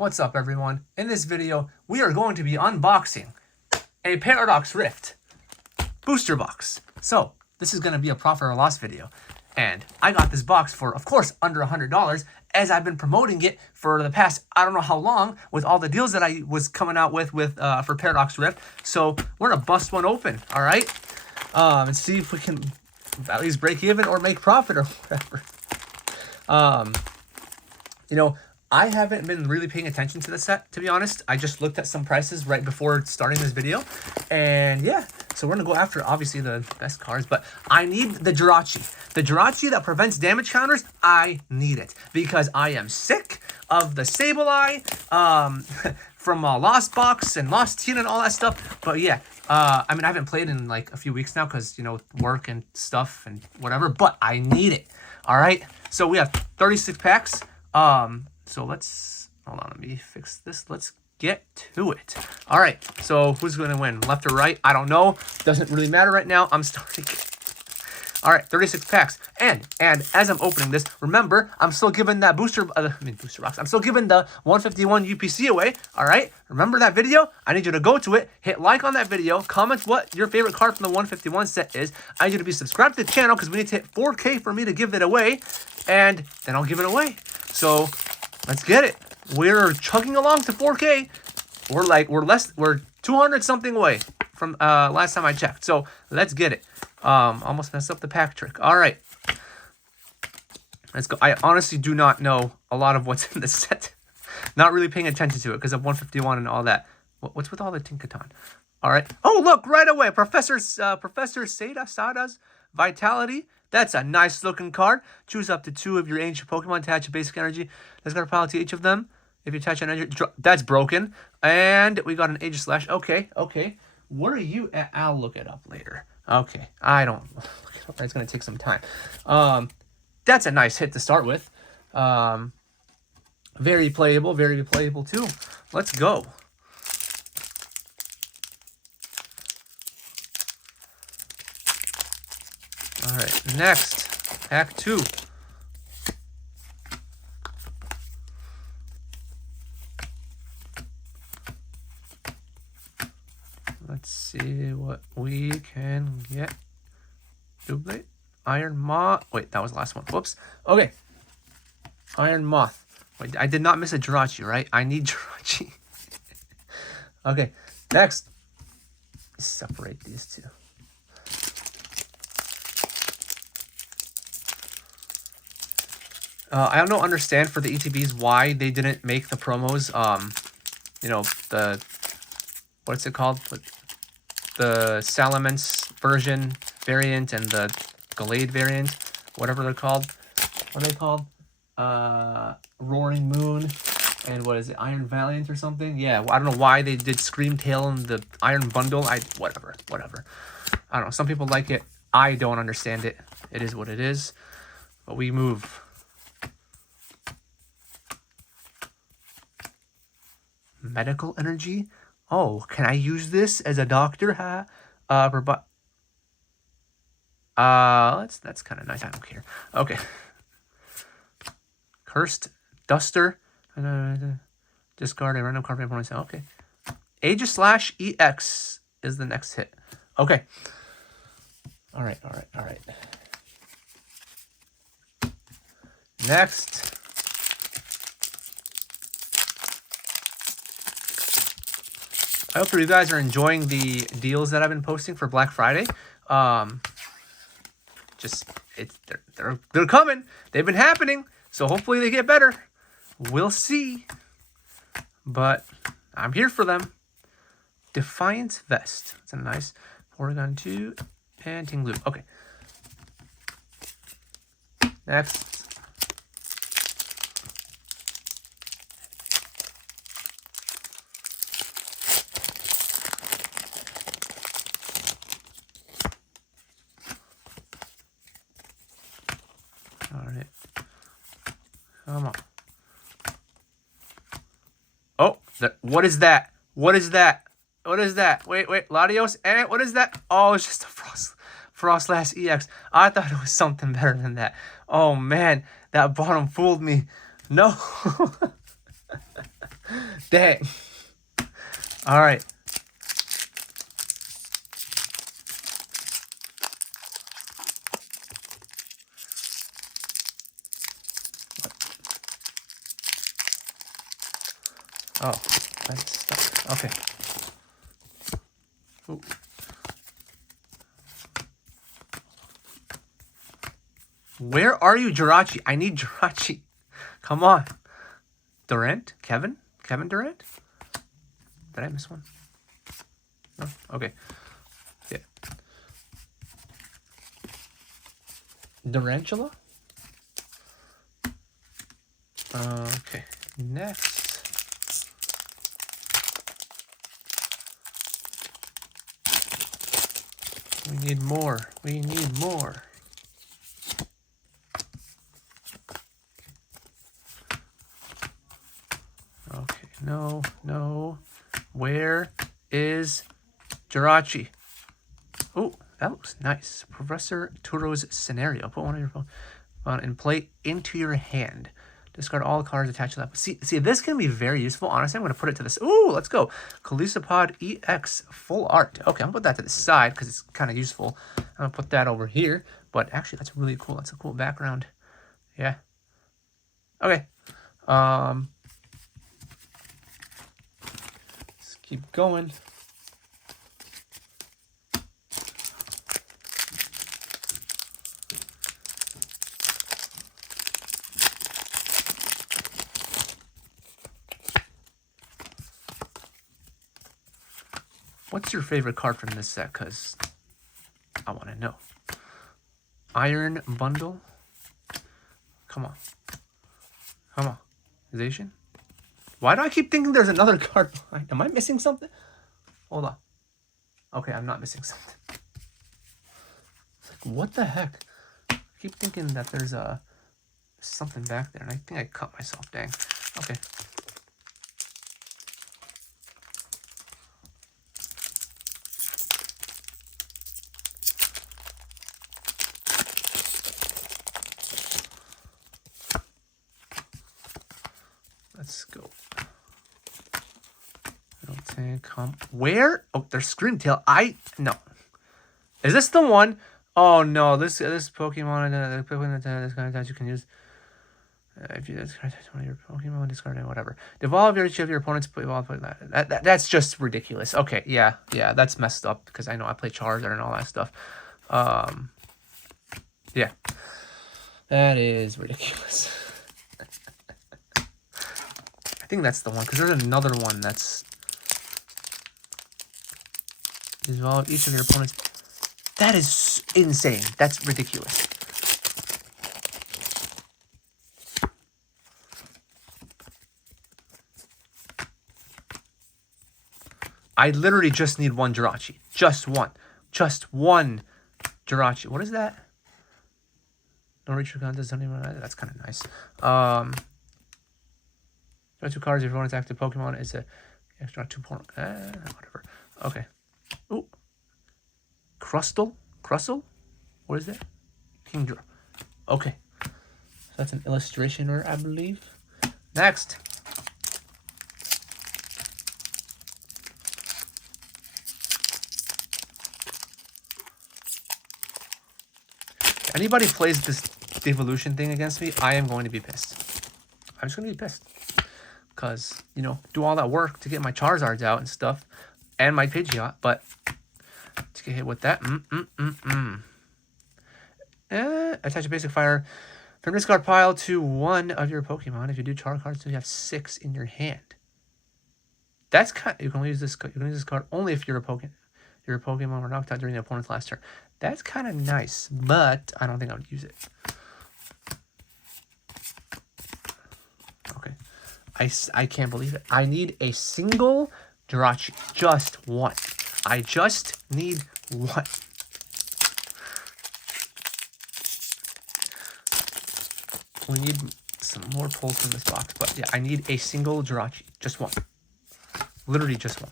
What's up, everyone? In this video, we are going to be unboxing a Paradox Rift booster box. So, this is going to be a profit or loss video. And I got this box for, of course, under $100, as I've been promoting it for the past, I don't know how long, with all the deals that I was coming out with for Paradox Rift. So, we're going to bust one open, all right? And see if we can at least break even or make profit or whatever. I haven't been really paying attention to the set, to be honest. I just looked at some prices right before starting this video. And yeah, so we're going to go after, obviously, the best cards. But I need the Jirachi. The Jirachi that prevents damage counters, I need it. Because I am sick of the Sableye from Lost Box and Lost Teen and all that stuff. But yeah, I haven't played in like a few weeks now because, work and stuff and whatever. But I need it. All right? So we have 36 packs. So let's, hold on, let me fix this. Let's get to it. All right, so who's going to win? Left or right? I don't know. Doesn't really matter right now. I'm starting. All right, 36 packs. And as I'm opening this, remember, I'm still giving that booster box. I'm still giving the 151 UPC away. All right, remember that video? I need you to go to it, hit like on that video, comment what your favorite card from the 151 set is. I need you to be subscribed to the channel because we need to hit 4K for me to give it away. And then I'll give it away. So let's get it. We're chugging along to 4K. We're 200 something away from last time I checked. So let's get it. Almost messed up the pack trick. All right. Let's go. I honestly do not know a lot of what's in the set. Not really paying attention to it because of 151 and all that. What's with all the Tinkaton? All right. Oh, look, right away. Professor Sada's Vitality. That's a nice looking card. Choose up to 2 of your ancient Pokemon, attach a basic energy. That's got a power to each of them. If you attach an energy, that's broken. And we got an Aegis Slash. Okay. Where are you at? I'll look it up later. Okay. I don't look it up. It's going to take some time. That's a nice hit to start with. Very playable too. Let's go. All right, next, pack 2. Let's see what we can get. Doublette, Iron Moth. Wait, that was the last one. Whoops. Okay. Iron Moth. Wait, I did not miss a Jirachi, right? I need Jirachi. Okay, next. Separate these two. I don't understand for the ETBs why they didn't make the promos, what's it called? The Salamence version variant and the Gallade variant, whatever they're called. What are they called? Roaring Moon and what is it? Iron Valiant or something? Yeah, I don't know why they did Screamtail and the Iron Bundle. Whatever. I don't know. Some people like it. I don't understand it. It is what it is. But we move. Medical energy. Oh, can I use this as a doctor? That's kind of nice. I don't care. Okay. Cursed Duster. Discard a random card from opponent's hand. Okay. Aegis Slash EX is the next hit. Okay. All right. Next. I hope you guys are enjoying the deals that I've been posting for Black Friday. They're coming. They've been happening. So hopefully they get better. We'll see. But I'm here for them. Defiant Vest. That's a nice Porygon 2 and Tinglu. Okay. Next. All right. Come on. Oh, what is that? What is that? Wait, Latios, and what is that? Oh, it's just a Frostlass EX. I thought it was something better than that. Oh man, that bottom fooled me. No. Dang. All right. Oh, that's stuck. Okay. Ooh. Where are you, Jirachi? I need Jirachi. Come on. Durant? Kevin? Kevin Durant? Did I miss one? No? Okay. Yeah. Durantula? Okay. Next. We need more. We need more. Okay. No. No. Where is Jirachi? Oh, that looks nice. Professor Turo's scenario. Put one of your phone and play into your hand. Discard all cards attached to that. See, this can be very useful. Honestly, I'm going to put it to this. Ooh, let's go. Calusapod EX full art. Okay, I'm going to put that to the side because it's kind of useful. I'm going to put that over here. But actually, that's really cool. That's a cool background. Yeah. Okay. Let's keep going. What's your favorite card from this set? Because I want to know. Iron Bundle. Come on. Come on. Zation. Why do I keep thinking there's another card behind? Am I missing something? Hold on. Okay, I'm not missing something. It's like, what the heck? I keep thinking that there's something back there, and I think I cut myself. Dang. Okay. Let's go. Come. Where? Oh, there's Screamtail. No. Is this the one? Oh no, this Pokemon this kind of touch you can use. If you discard one of your Pokemon, discard it, whatever. Devolve each of your opponent's that's just ridiculous. Okay, yeah, that's messed up because I know I play Charizard and all that stuff. Yeah, that is ridiculous. I think that's the one because there's another one that's dissolve each of your opponents. That is insane. That's ridiculous. I literally just need one Jirachi. Just one. Just one Jirachi. What is that? Don't reach your contest. That's kind of nice. Draw 2 cards if you want to attack the Pokemon. It's a extra 2 point. Whatever. Okay. Ooh. Crustle? What is that? Kingdra. Okay. So that's an illustration, I believe. Next. If anybody plays this devolution thing against me, I am going to be pissed. I'm just going to be pissed. Because, you know, do all that work to get my Charizards out and stuff. And my Pidgeot, but to get hit with that. Attach a basic fire from discard pile to one of your Pokemon. If you do Char cards, so you have 6 in your hand. That's kind. You can only use this. You can use this card only if your Pokemon were knocked out during the opponent's last turn. That's kind of nice, but I don't think I would use it. Okay, I can't believe it. I need a single Jirachi, just one. I just need one. We need some more pulls from this box, but yeah, I need a single Jirachi, just one. Literally just one.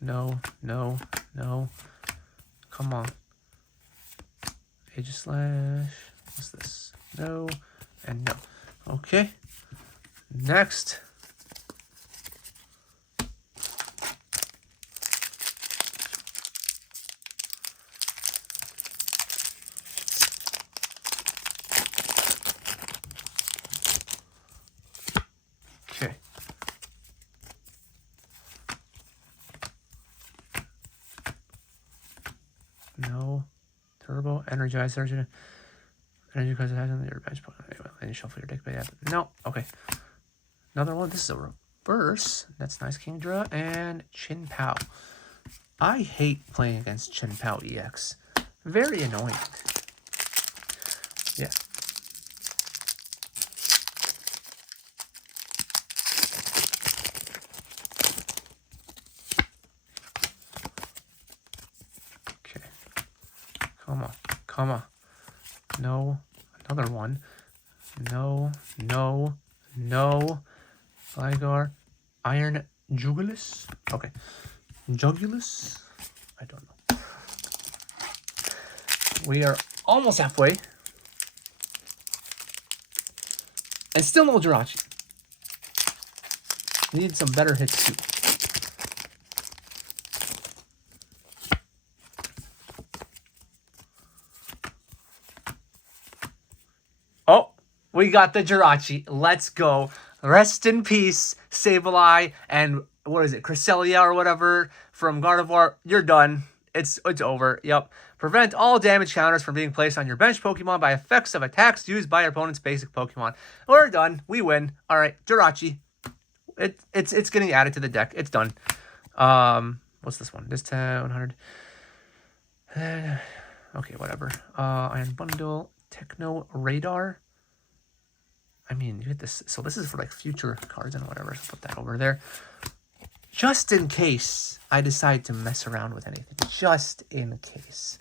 No. Come on. Aegis Slash. What's this? No and no. Okay. Next. Okay. No. Turbo, Energizer. Energy because it has on your bench point. Anyway, then you shuffle your deck, but yeah. No. Okay. Another one. This is a reverse. That's nice. Kingdra and Chin Pao. I hate playing against Chin Pao EX. Very annoying. Yeah. Okay. Come on. Come on. No. Another one. No. No. No. Gligar. Iron Jugulus. Okay. Jugulus? I don't know. We are almost halfway. And still no Jirachi. Need some better hits too. Oh, we got the Jirachi. Let's go. Rest in peace, Sableye, and what is it, Cresselia or whatever from Gardevoir. You're done. It's over. Yep. Prevent all damage counters from being placed on your bench Pokemon by effects of attacks used by your opponent's basic Pokemon. We're done. We win. All right, Jirachi. It's getting added to the deck. It's done. What's this one? This 100. Okay, whatever. Iron Bundle, Techno Radar. I mean, you get this. So this is for like future cards and whatever. So put that over there. Just in case I decide to mess around with anything. Just in case.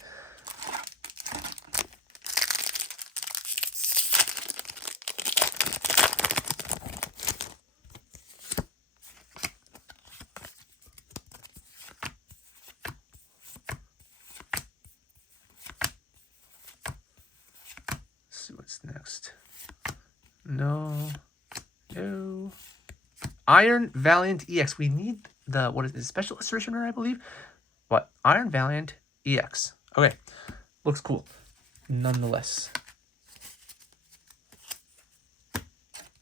Let's see what's next. No. Iron Valiant EX. We need the, what is it, special assertion rare, I believe? What? Iron Valiant EX. Okay. Looks cool. Nonetheless.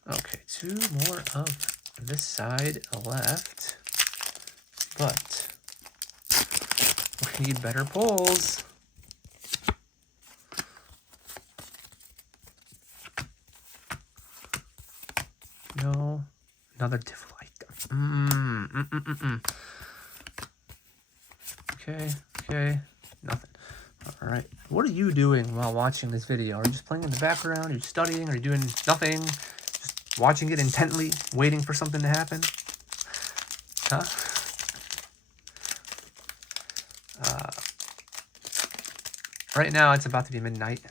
Okay, 2 more of this side left. But we need better pulls. No. Another difficult. Okay. Nothing. All right. What are you doing while watching this video? Are you just playing in the background? Are you studying? Are you doing nothing? Just watching it intently, waiting for something to happen? Huh? Right now, it's about to be midnight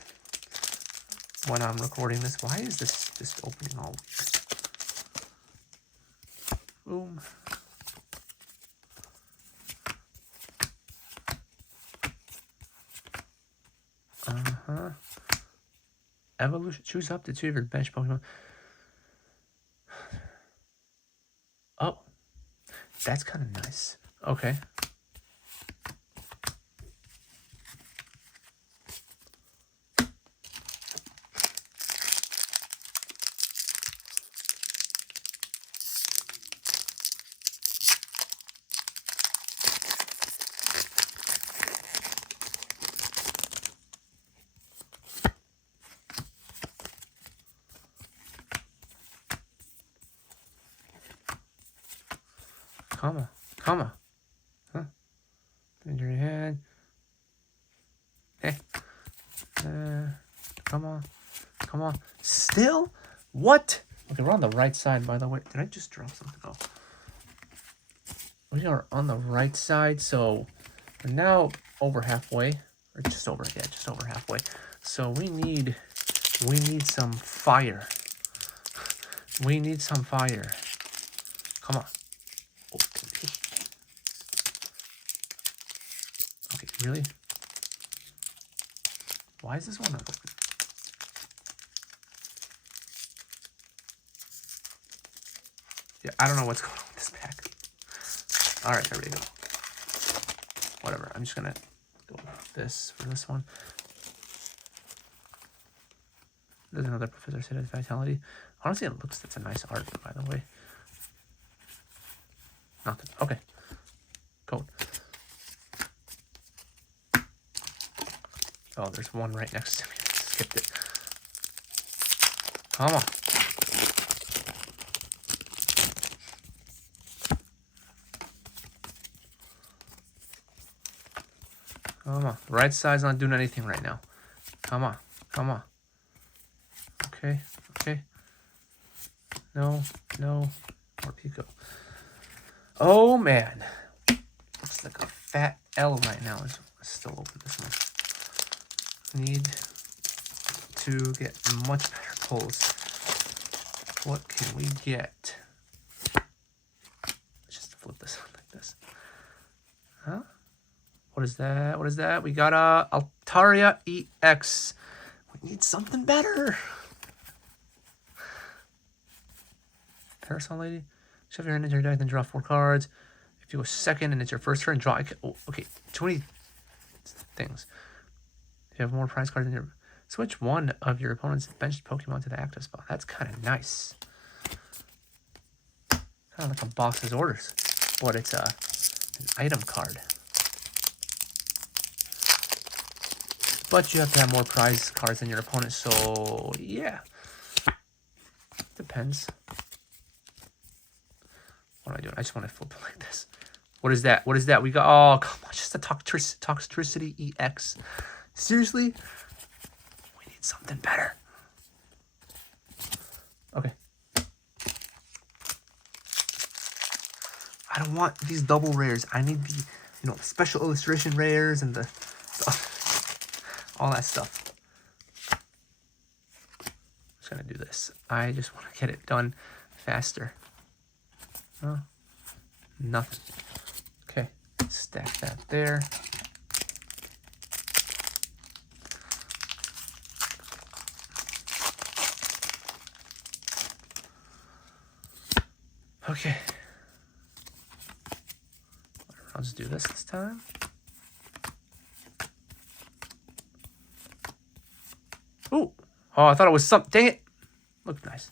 when I'm recording this. Why is this just opening all weird? Boom. Evolution. Choose up to 2 of your bench Pokemon. Oh. That's kind of nice. Okay. Come on. Huh? In your head. Hey. Come on. Still? What? Okay, we're on the right side, by the way. Did I just drop something? Oh. We are on the right side, so we're now over halfway. Or just over halfway. So we need some fire. We need some fire. Come on. Okay, really? Why is this one not open? Yeah, I don't know what's going on with this pack. All right, there we go. Whatever. I'm just gonna go with this for this one. There's another Professor City's Vitality. Honestly, it looks, that's a nice art, by the way. Nothing. Okay. Code. Oh, there's one right next to me. I skipped it. Come on. Come on. The right side's not doing anything right now. Come on. Come on. Okay. Okay. No. No. More Pico. Oh, man. Looks like a fat L right now. Let's still open this one. Need to get much better pulls. What can we get? Let's just flip this on like this. Huh? What is that? What is that? We got a Altaria EX. We need something better. Parasol Lady. Shove your hand into your deck, then draw 4 cards. If you go second and it's your first turn, draw. Oh, okay, 20 things. If you have more prize cards in your... Switch one of your opponent's benched Pokemon to the active spot. That's kind of nice. Kind of like a boss's orders. But it's an item card. But you have to have more prize cards than your opponent, so yeah. Depends. What am I doing? I just want to flip it like this. What is that? What is that? We got, oh, come on, just a Toxtricity EX. Seriously? We need something better. Okay. I don't want these double rares. I need the, you know, special illustration rares and the all that stuff. I'm just gonna do this. I just want to get it done faster. Oh, nothing. Okay, stack that there. Okay. I'll just do this time. Ooh. Oh, I thought it was something. Dang it. Looked nice.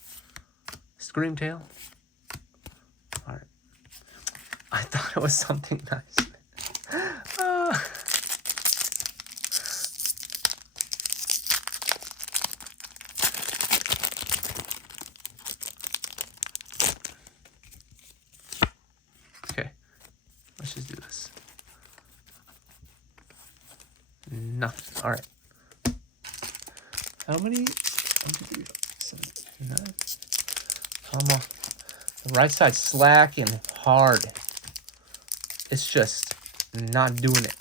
Screamtail. All right. I thought it was something nice. Okay. Let's just do this. Nothing. All right. How many? 1, 2, 3, 7, 9. Come on. The right side's slacking hard. It's just not doing it.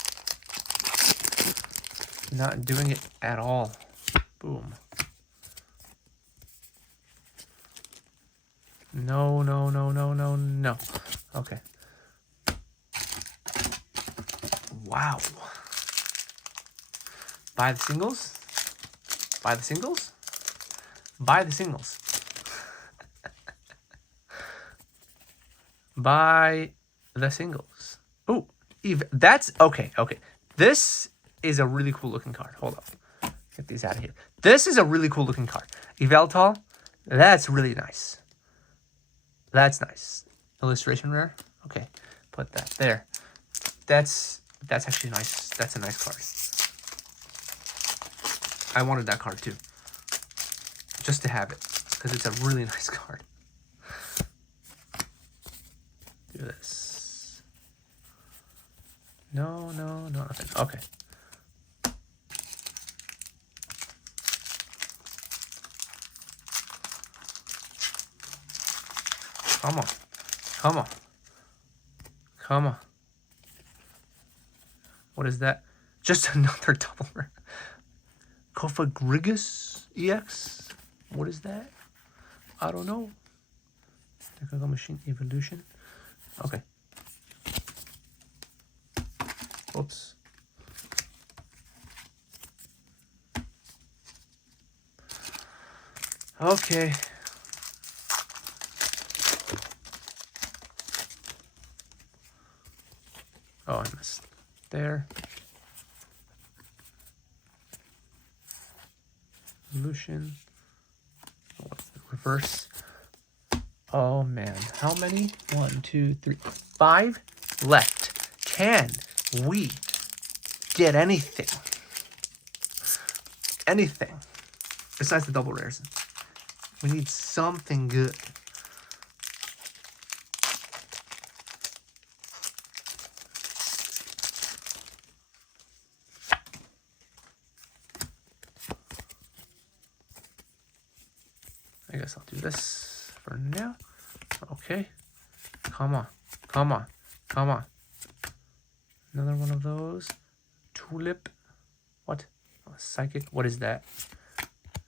Not doing it at all. Boom. No, no, no, no, no, no. Okay. Wow. Buy the singles? Buy the singles? Buy the singles. Buy the singles. Oh, that's okay. Okay. This is a really cool looking card. Hold on. Get these out of here. This is a really cool looking card. Yveltal, that's really nice. That's nice. Illustration rare. Okay. Put that there. That's actually nice. That's a nice card. I wanted that card too. Just to have it. Because it's a really nice card. Do this. No, no, no, nothing. Okay. Come on. Come on. Come on. What is that? Just another double rare. Kofagrigus EX? What is that? I don't know. Technical Machine Evolution. Okay. Oops. Okay. Oh, I missed there. Evolution. Reverse. Oh man, how many? 1, 2, 3, 5 left. Can we get anything? Anything besides the double rares? We need something good. I guess I'll do this for now. Okay. Come on. Come on. Come on. Another one of those. Tulip. What? Oh, psychic. What is that?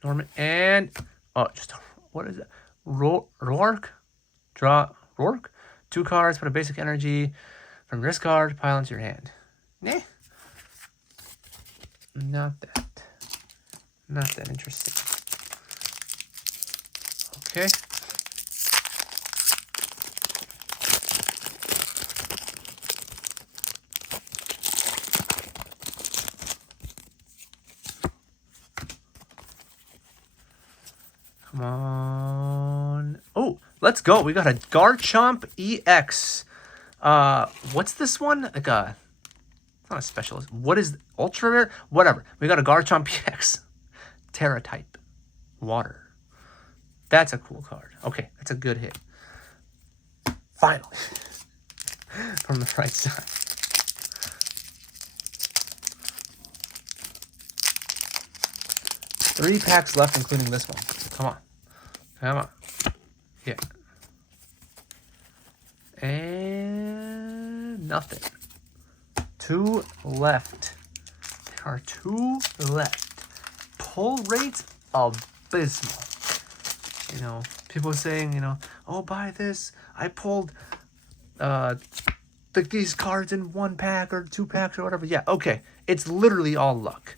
Norman. And... oh, just... what is that? Rourke? Draw... Rourke? 2 cards. Put a basic energy from your card. Pile into your hand. Nah. Not that. Not that interesting. Okay. Come on. Oh, let's go. We got a Garchomp EX. What's this one? Like a... it's not a specialist. What is... ultra rare? Whatever. We got a Garchomp EX. Terra type. Water. That's a cool card. Okay, that's a good hit. Finally. From the right side. Three packs left, including this one. Come on. Come on. Yeah. And nothing. 2 left. There are 2 left. Pull rate abysmal. You know, people saying, you know, oh, buy this. I pulled these cards in 1 pack or 2 packs or whatever. Yeah, okay. It's literally all luck.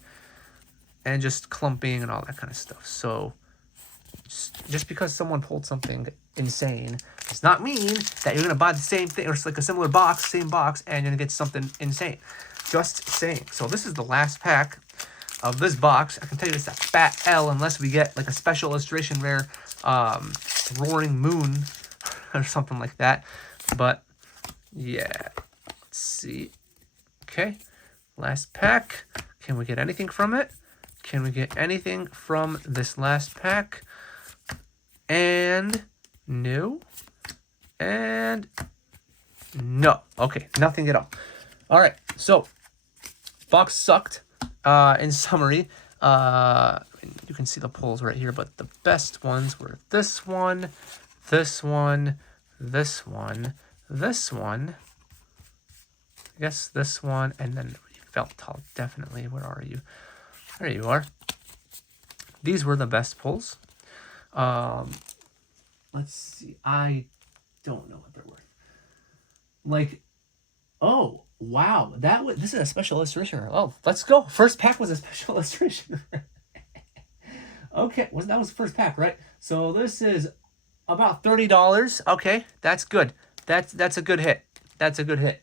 And just clumping and all that kind of stuff. So, just because someone pulled something insane does not mean that you're going to buy the same thing. Or it's like a similar box, same box, and you're going to get something insane. Just saying. So, this is the last pack of this box. I can tell you it's a fat L unless we get like a special illustration rare Roaring Moon or something like that. But yeah, let's see. Okay, last pack. Can we get anything from it? Can we get anything from this last pack? And no. And no. Okay, nothing at all. All right, so box sucked. In summary, you can see the pulls right here, but the best ones were this one, this one, this one, this one, I guess this one, and then Veltal, definitely. Where are you? There you are. These were the best pulls. Let's see. I don't know what they're worth. Like, oh, wow. This is a special illustration. Oh, let's go. First pack was a special illustration. Okay, that was the first pack, right? So this is about $30. Okay, that's good. That's a good hit. That's a good hit.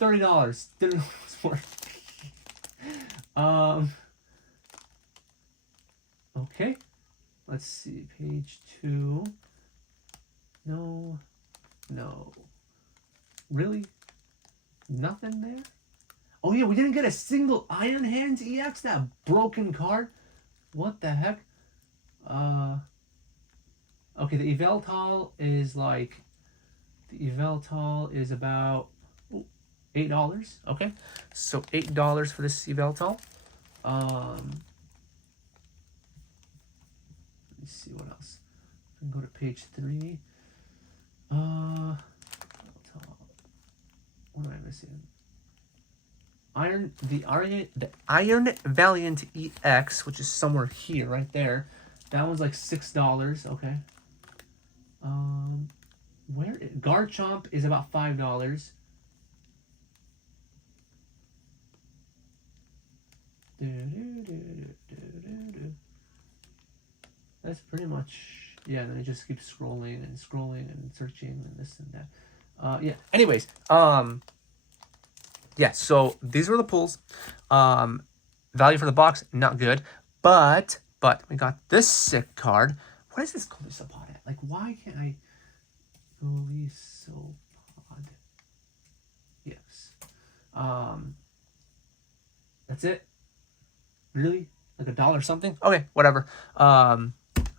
$30. Didn't know what it was worth. Okay. Let's see. Page 2. No. Really? Nothing there? Oh yeah, we didn't get a single Iron Hands EX, that broken card. What the heck? Okay, the Yveltal is like... the Yveltal is about $8. Okay, so $8 for this Yveltal. Let me see what else. I can go to page 3. What am I missing? The Iron Valiant EX, which is somewhere here, right there. That one's like $6. Okay. Garchomp is about $5. That's pretty much, yeah. And then it just keeps scrolling and scrolling and searching and this and that. Yeah. Anyways, yeah, so these were the pulls. Value for the box, not good. But we got this sick card. What is this Golisopod at? Like, why can't I... Golisopod. Yes. That's it? Really? Like $1 something? Okay, whatever. Of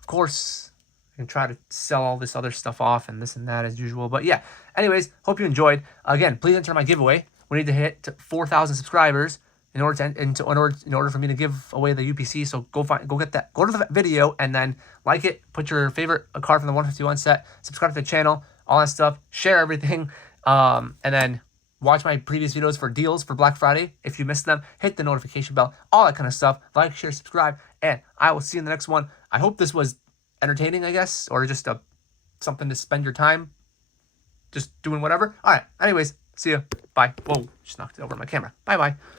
course, I can try to sell all this other stuff off and this and that as usual. But yeah, anyways, hope you enjoyed. Again, please enter my giveaway. We need to hit 4,000 subscribers in order for me to give away the UPC. So go get that. Go to the video and then like it. Put your favorite card from the 151 set. Subscribe to the channel. All that stuff. Share everything. And then watch my previous videos for deals for Black Friday. If you missed them, hit the notification bell. All that kind of stuff. Like, share, subscribe, and I will see you in the next one. I hope this was entertaining, I guess, or just something to spend your time just doing whatever. All right. Anyways, see you. Bye. Whoa, just knocked it over my camera. Bye-bye.